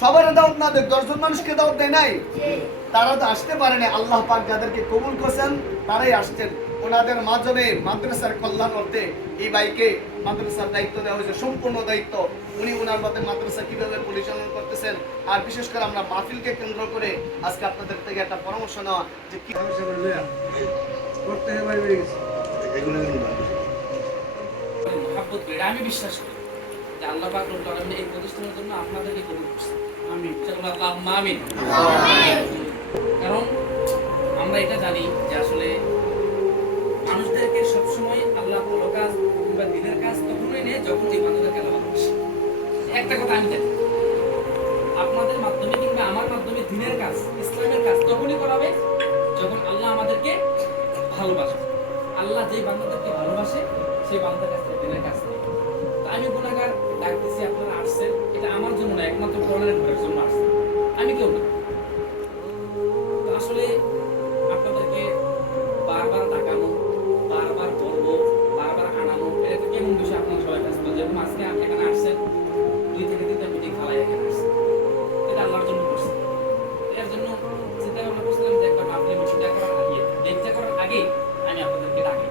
সবার দাওয়াত না দেয়, 10 জন মানুষকে দাওয়াত দেয় নাই, তারা তো আসতে পারে না। আল্লাহ পাক যাদেরকে কবুল করেছেন তারাই আসছেন। ওনাদের মাধ্যমে মাদ্রাসার কল্যাণ করতে এই ভাইকে মাদ্রাসার দায়িত্ব দেওয়া হয়েছে, সম্পূর্ণ দায়িত্ব। উনি ওনার মতে মাদ্রাসা কিভাবে পরিচালনা করতেছেন, আর বিশেষ করে আমরা মাহফিলকে কেন্দ্র করে আজকে আপনাদের থেকে একটা পরামর্শ নেওয়া যে কি আমি বিশ্বাস করি যে আল্লাহ পাক রব্বুল আলামিন এই প্রতিষ্ঠানের জন্য আপনাদেরকে কবুল করছেন। আমিন। আল্লাহুম্মা আমিন। কারণ আমরা এটা জানি যে আসলে মানুষদেরকে সবসময় আল্লাহ ভালো কাজ কিংবা দিনের কাজ তখনই নেয় যখন এই মানুষদেরকে ভালোবাসে। একটা কথা আমি জানি, আপনাদের মাধ্যমে কিংবা আমার মাধ্যমে দিনের কাজ, ইসলামের কাজ তখনই করাবে যখন আল্লাহ আমাদেরকে ভালোবাসে। আল্লাহ যেই বান্দাদেরকে ভালোবাসে সেই বান্দার কাছে দিনের কাজ নেই। আমি গুনাহগার ডাকতেছি, আপনারা আসছেন, এটা আমার জন্য না, একমাত্র কোরআনের ঘরের জন্য আসছেন, আমি কেউ না। আসলে আপনাদেরকে বারবার ডাকানো, বারবার বলবো, বারবার আনানো, এটা কেমন বিষয়? আপনারা সবাই ব্যস্ত, যেরকম আজকে এখানে আসছেন 2 থেকে 3টা মিটিং খাওয়াই এখানে আসছেন, এটা আল্লাহর জন্য করছি। এর জন্য চিন্তা ভাবনা করছিলাম যে একটা মাহফিল মিটিংটা করার আগে, ডেটটা করার আগেই আমি আপনাদেরকে ডাকি।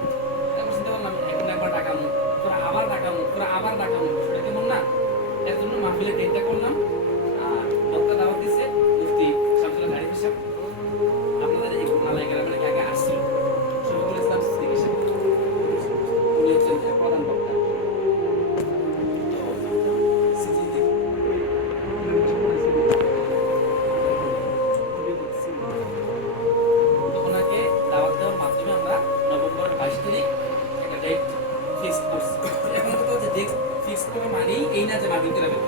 তারপর চিন্তা করলাম এখন একবার ডাকানো, তোরা আবার ডাকানো, তোরা আবার ডাকানো, সেটা কেমন না? এর জন্য মাহফিলের ডেটটা করলাম। আর বক্তা দাওয়াত দিচ্ছে মুফতি শামসুল গাড়ি হিসাব, আপনাদের এই নালাই গ্রামের আগে আসছিল শফিকুল ইসলাম সিদ্দিকী সাহেব, উনি হচ্ছেন প্রধান বক্তা। তো ওনাকে দাওয়াত দেওয়ার মাধ্যমে আমরা নভেম্বরের 22 তারিখ একটা ডেট ফিক্স করছি। এখন তো যে ডেট ফিক্স করা মানেই এই না যে মাহফিল করা হবে।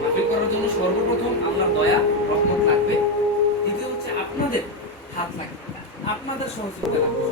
মাহফিল করার জন্য সর্বপ্রথম আল্লাহর দয়া রহমত লাগবে, দ্বিতীয় হচ্ছে আপনাদের হাত লাগবে, আপনাদের সহযোগিতা লাগবে।